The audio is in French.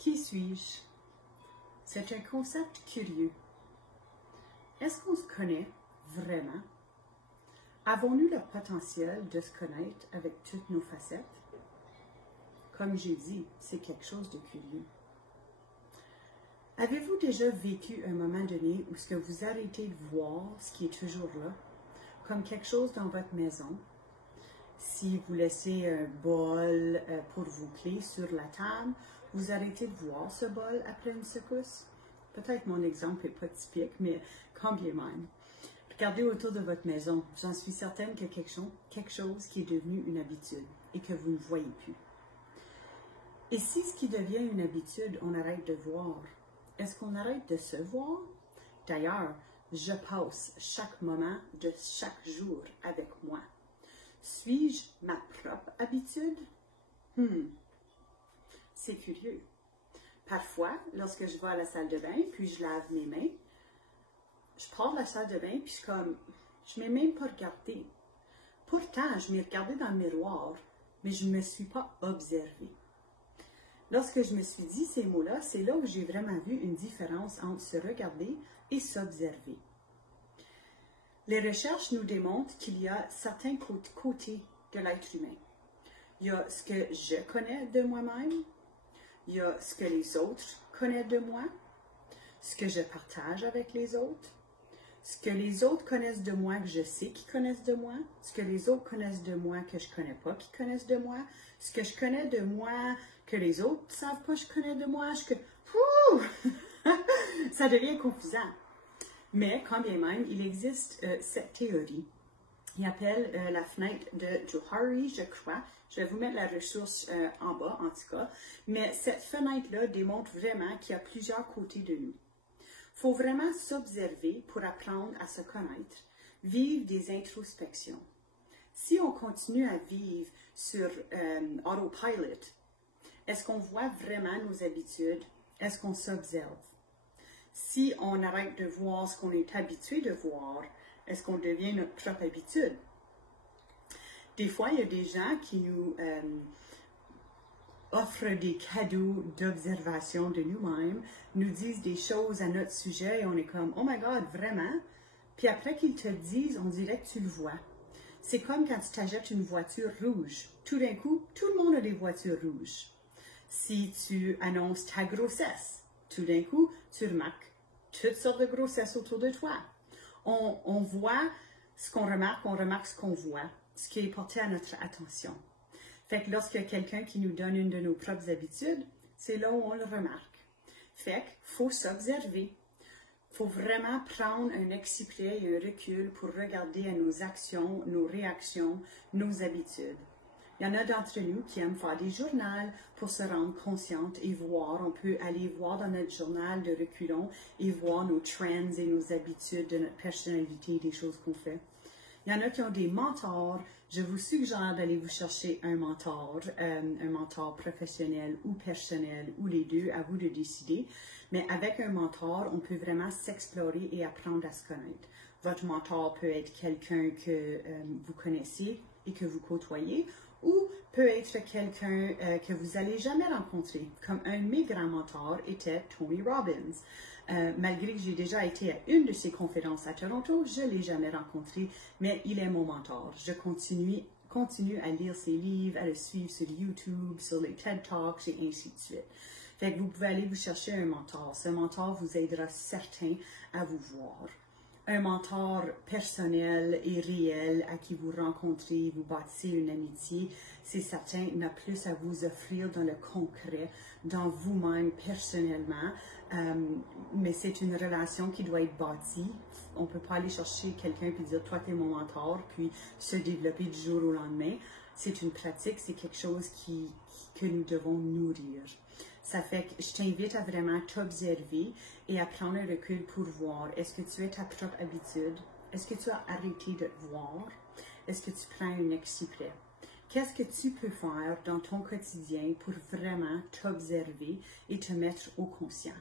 Qui suis-je? C'est un concept curieux. Est-ce qu'on se connaît vraiment? Avons-nous le potentiel de se connaître avec toutes nos facettes? Comme j'ai dit, c'est quelque chose de curieux. Avez-vous déjà vécu un moment donné où ce que vous arrêtez de voir ce qui est toujours là, comme quelque chose dans votre maison? Si vous laissez un bol pour vos clés sur la table, vous arrêtez de voir ce bol après une secousse? Peut-être mon exemple n'est pas typique, mais quand bien même. Regardez autour de votre maison. J'en suis certaine qu'il y a quelque chose qui est devenu une habitude et que vous ne voyez plus. Et si ce qui devient une habitude, on arrête de voir, est-ce qu'on arrête de se voir? D'ailleurs, je passe chaque moment de chaque jour avec moi. Suis-je ma propre habitude? C'est curieux. Parfois, lorsque je vais à la salle de bain, puis je lave mes mains, je pars de la salle de bain, puis je ne m'ai même pas regardée. Pourtant, je m'ai regardée dans le miroir, mais je ne me suis pas observée. Lorsque je me suis dit ces mots-là, c'est là où j'ai vraiment vu une différence entre se regarder et s'observer. Les recherches nous démontrent qu'il y a certains côtés de l'être humain. Il y a ce que je connais de moi-même, il y a ce que les autres connaissent de moi, ce que je partage avec les autres, ce que les autres connaissent de moi que je sais qu'ils connaissent de moi, ce que les autres connaissent de moi que je ne connais pas qu'ils connaissent de moi, ce que je connais de moi que les autres ne savent pas que je connais de moi. Ça devient confusant. Mais quand bien même, il existe cette théorie. Il appelle la fenêtre de Johari, je crois. Je vais vous mettre la ressource en bas, en tout cas. Mais cette fenêtre-là démontre vraiment qu'il y a plusieurs côtés de nous. Il faut vraiment s'observer pour apprendre à se connaître, vivre des introspections. Si on continue à vivre sur autopilot, est-ce qu'on voit vraiment nos habitudes? Est-ce qu'on s'observe? Si on arrête de voir ce qu'on est habitué de voir, est-ce qu'on devient notre propre habitude? Des fois, il y a des gens qui nous offrent des cadeaux d'observation de nous-mêmes, nous disent des choses à notre sujet et on est comme « Oh my God, vraiment? » Puis après qu'ils te disent, on dirait que tu le vois. C'est comme quand tu t'achètes une voiture rouge. Tout d'un coup, tout le monde a des voitures rouges. Si tu annonces ta grossesse, tout d'un coup, tu remarques toutes sortes de grossesses autour de toi. On voit ce qu'on remarque, on remarque ce qu'on voit, ce qui est porté à notre attention. Fait que lorsqu'il y a quelqu'un qui nous donne une de nos propres habitudes, c'est là où on le remarque. Fait qu'il faut s'observer. Il faut vraiment prendre un exciprès et un recul pour regarder à nos actions, nos réactions, nos habitudes. Il y en a d'entre nous qui aiment faire des journaux pour se rendre consciente et voir. On peut aller voir dans notre journal de reculons et voir nos trends et nos habitudes de notre personnalité, des choses qu'on fait. Il y en a qui ont des mentors. Je vous suggère d'aller vous chercher un mentor professionnel ou personnel, ou les deux, à vous de décider. Mais avec un mentor, on peut vraiment s'explorer et apprendre à se connaître. Votre mentor peut être quelqu'un que vous connaissez et que vous côtoyez, ou peut être quelqu'un que vous n'allez jamais rencontrer, comme un de mes grands mentors était Tony Robbins. Malgré que j'ai déjà été à une de ses conférences à Toronto, je ne l'ai jamais rencontré, mais il est mon mentor. Je continue à lire ses livres, à le suivre sur YouTube, sur les TED Talks et ainsi de suite. Fait que vous pouvez aller vous chercher un mentor. Ce mentor vous aidera certain à vous voir. Un mentor personnel et réel à qui vous rencontrez, vous bâtissez une amitié, c'est certain, n'a plus à vous offrir dans le concret, dans vous-même personnellement, mais c'est une relation qui doit être bâtie. On ne peut pas aller chercher quelqu'un et dire « toi, tu es mon mentor », puis se développer du jour au lendemain. C'est une pratique, c'est quelque chose que nous devons nourrir. Ça fait que je t'invite à vraiment t'observer et à prendre un recul pour voir, est-ce que tu es ta propre habitude? Est-ce que tu as arrêté de te voir? Est-ce que tu prends un exciprès? Qu'est-ce que tu peux faire dans ton quotidien pour vraiment t'observer et te mettre au conscient?